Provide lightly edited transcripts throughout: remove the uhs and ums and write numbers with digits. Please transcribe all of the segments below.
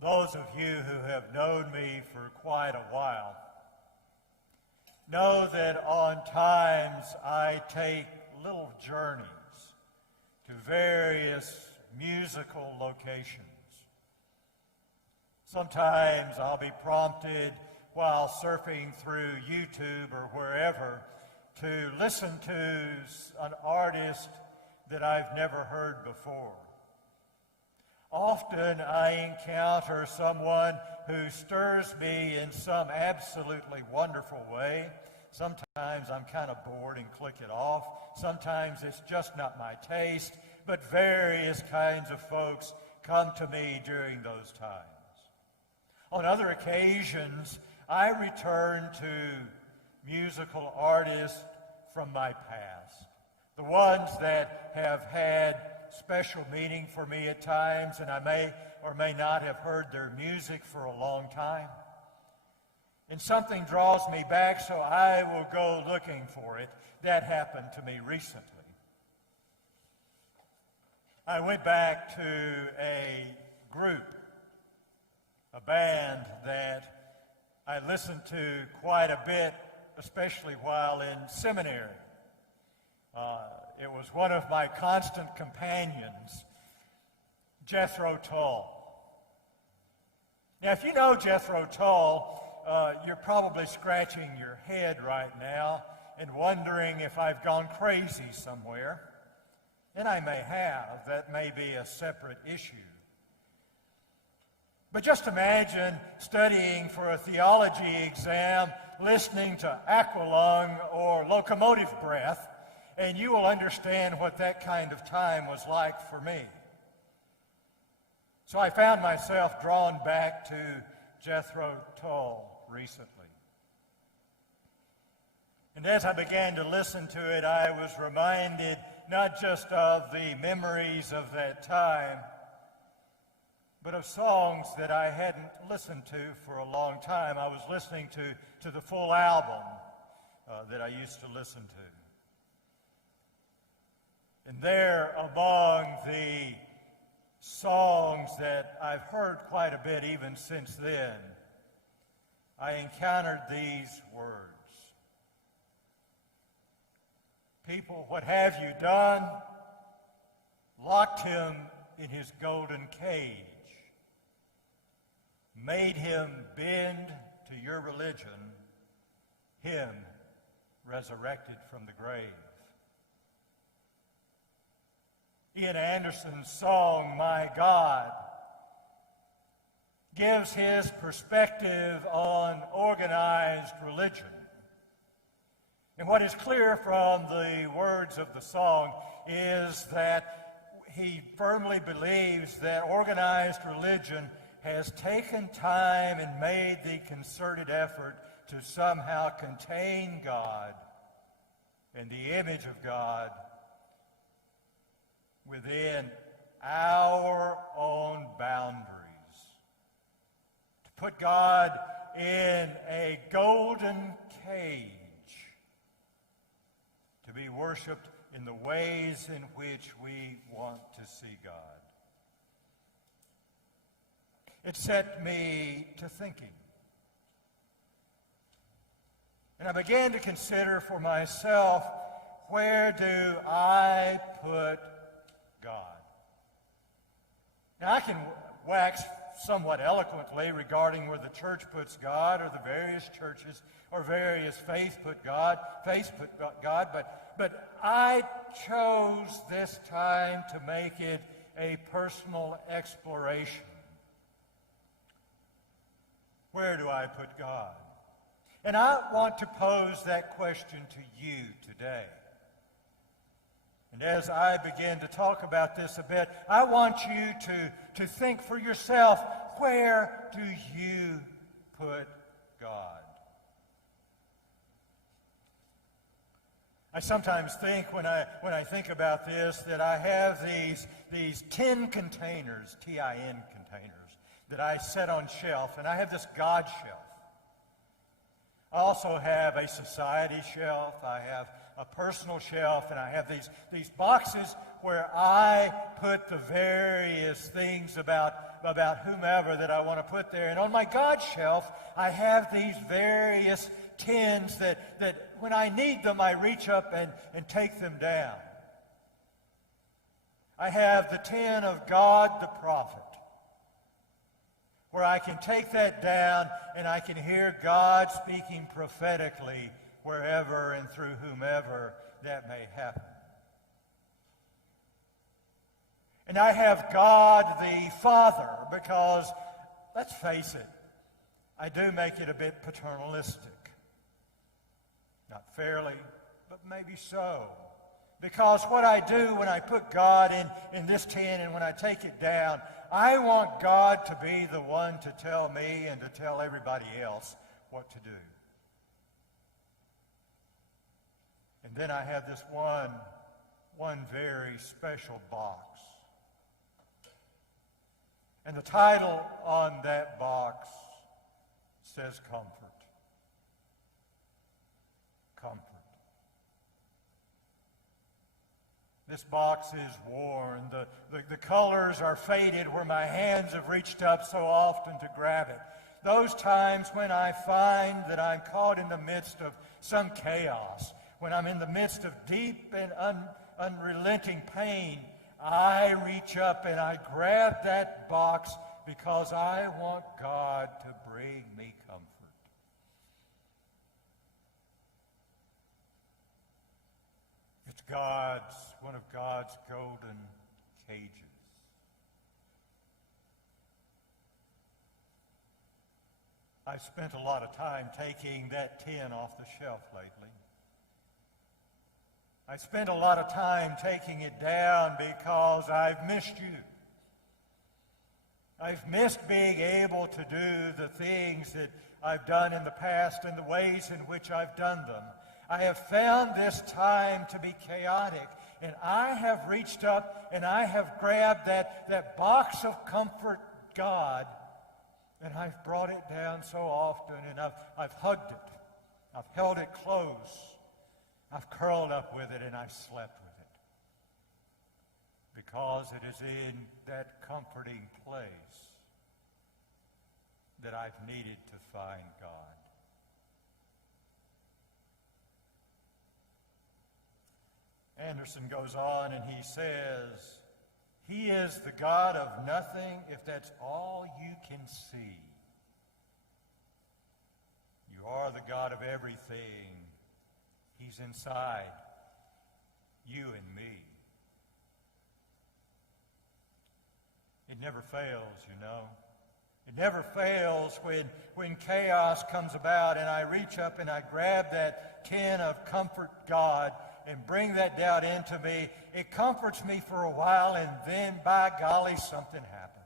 Those of you who have known me for quite a while know that on times I take little journeys to various musical locations. Sometimes I'll be prompted while surfing through YouTube or wherever to listen to an artist that I've never heard before. Often I encounter someone who stirs me in some absolutely wonderful way. Sometimes I'm kind of bored and click it off. Sometimes it's just not my taste, but various kinds of folks come to me during those times. On other occasions, I return to musical artists from my past, the ones that have had special meaning for me at times, and I may or may not have heard their music for a long time. And something draws me back, so I will go looking for it. That happened to me recently. I went back to a group, a band that I listened to quite a bit, especially while in seminary. It was one of my constant companions, Jethro Tull. Now, if you know Jethro Tull, you're probably scratching your head right now and wondering if I've gone crazy somewhere. And I may have. That may be a separate issue. But just imagine studying for a theology exam, listening to Aqualung or Locomotive Breath, and you will understand what that kind of time was like for me. So I found myself drawn back to Jethro Tull recently. And as I began to listen to it, I was reminded not just of the memories of that time, but of songs that I hadn't listened to for a long time. I was listening to the full album that I used to listen to. And there, among the songs that I've heard quite a bit even since then, I encountered these words. People, what have you done? Locked him in his golden cage, made him bend to your religion, him resurrected from the grave. Ian Anderson's song, My God, gives his perspective on organized religion. And what is clear from the words of the song is that he firmly believes that organized religion has taken time and made the concerted effort to somehow contain God and the image of God within our own boundaries. To put God in a golden cage, to be worshiped in the ways in which we want to see God. It set me to thinking. And I began to consider for myself, where do I put God? Now, I can wax somewhat eloquently regarding where the church puts God, or the various churches or various faiths put God, but I chose this time to make it a personal exploration. Where do I put God? And I want to pose that question to you today. And as I begin to talk about this a bit, I want you to think for yourself, where do you put God? I sometimes think when I think about this that I have these tin containers, T-I-N containers, that I set on shelf, and I have this God shelf. I also have a society shelf. I have a personal shelf, and I have these boxes where I put the various things about whomever that I want to put there. And on my God shelf, I have these various tins that when I need them, I reach up and take them down. I have the tin of God the prophet, where I can take that down and I can hear God speaking prophetically wherever and through whomever that may happen. And I have God the Father because, let's face it, I do make it a bit paternalistic. Not fairly, but maybe so. Because what I do when I put God in this tin and when I take it down, I want God to be the one to tell me and to tell everybody else what to do. And then I have this one very special box. And the title on that box says Comfort. Comfort. This box is worn. The colors are faded where my hands have reached up so often to grab it. Those times when I find that I'm caught in the midst of some chaos, when I'm in the midst of deep and unrelenting pain, I reach up and I grab that box because I want God to bring me comfort. It's one of God's golden cages. I've spent a lot of time taking that tin off the shelf lately. I spent a lot of time taking it down because I've missed you. I've missed being able to do the things that I've done in the past and the ways in which I've done them. I have found this time to be chaotic, and I have reached up and I have grabbed that box of comfort, God, and I've brought it down so often, and I've hugged it. I've held it close. I've curled up with it, and I've slept with it. Because it is in that comforting place that I've needed to find God. Anderson goes on and he says, He is the God of nothing if that's all you can see. You are the God of everything. He's inside you and me. It never fails, you know. It never fails when chaos comes about and I reach up and I grab that tin of comfort, God, and bring that down into me. It comforts me for a while, and then, by golly, something happens.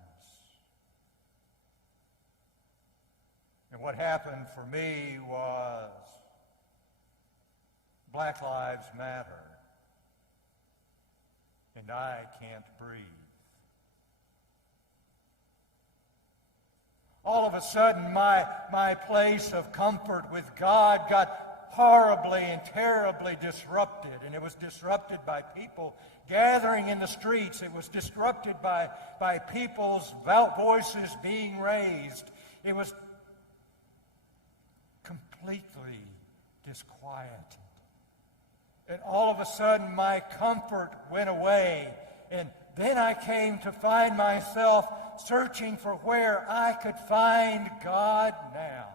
And what happened for me was Black Lives Matter, and I can't breathe. All of a sudden, my place of comfort with God got horribly and terribly disrupted. And it was disrupted by people gathering in the streets. It was disrupted by people's voices being raised. It was completely disquieted. And all of a sudden, my comfort went away. And then I came to find myself searching for where I could find God now.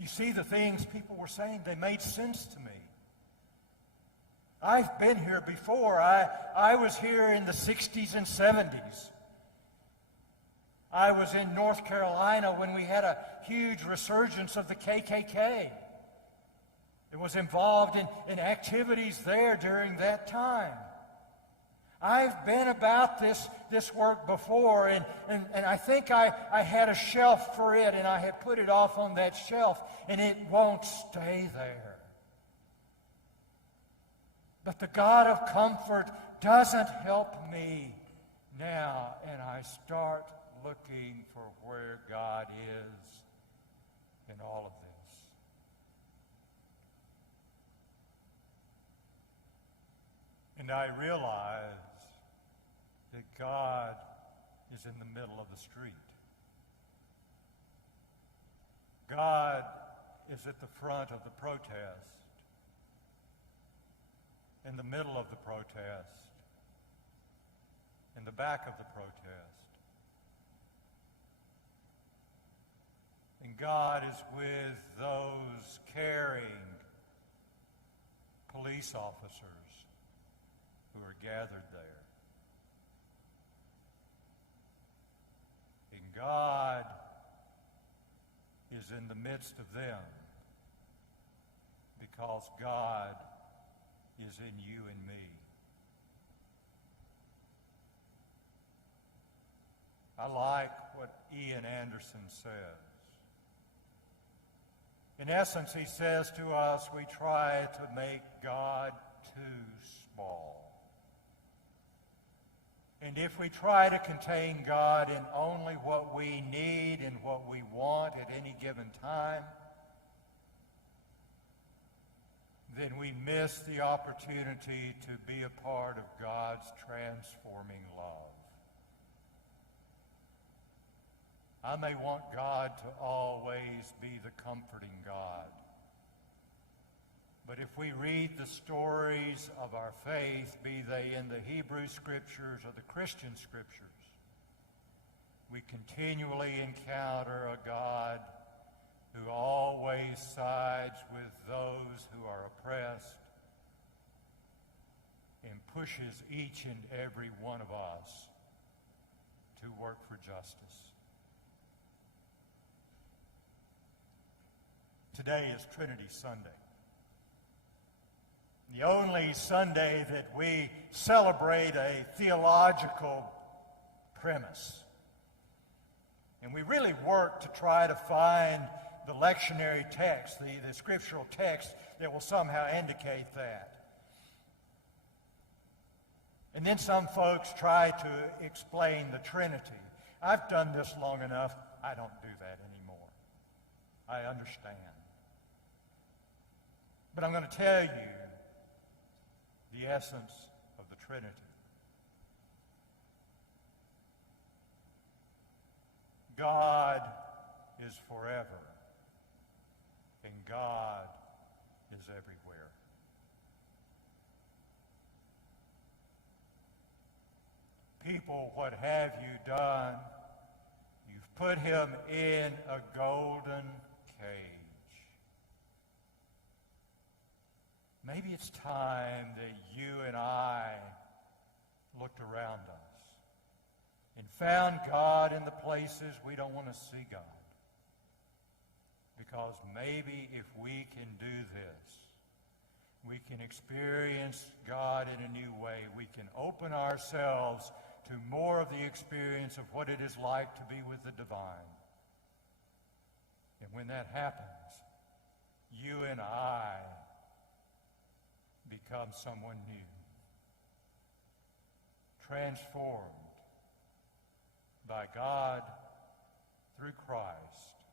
You see, the things people were saying, they made sense to me. I've been here before. I was here in the 60s and 70s. I was in North Carolina when we had a huge resurgence of the KKK. It was involved in activities there during that time. I've been about this work before, and I think I had a shelf for it, and I had put it off on that shelf, and it won't stay there. But the God of comfort doesn't help me now, and I start looking for where God is in all of this. And I realize that God is in the middle of the street. God is at the front of the protest, in the middle of the protest, in the back of the protest. And God is with those carrying police officers who are gathered there. And God is in the midst of them because God is in you and me. I like what Ian Anderson says. In essence, he says to us, we try to make God too small. And if we try to contain God in only what we need and what we want at any given time, then we miss the opportunity to be a part of God's transforming love. I may want God to always be the comforting God. But if we read the stories of our faith, be they in the Hebrew Scriptures or the Christian Scriptures, we continually encounter a God who always sides with those who are oppressed and pushes each and every one of us to work for justice. Today is Trinity Sunday. The only Sunday that we celebrate a theological premise. And we really work to try to find the lectionary text, the scriptural text that will somehow indicate that. And then some folks try to explain the Trinity. I've done this long enough, I don't do that anymore. I understand. But I'm going to tell you the essence of the Trinity. God is forever, and God is everywhere. People, what have you done? You've put him in a golden cage. Maybe it's time that you and I looked around us and found God in the places we don't want to see God. Because maybe if we can do this, we can experience God in a new way. We can open ourselves to more of the experience of what it is like to be with the divine. And when that happens, you and I become someone new, transformed by God through Christ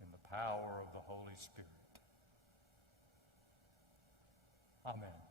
in the power of the Holy Spirit. Amen.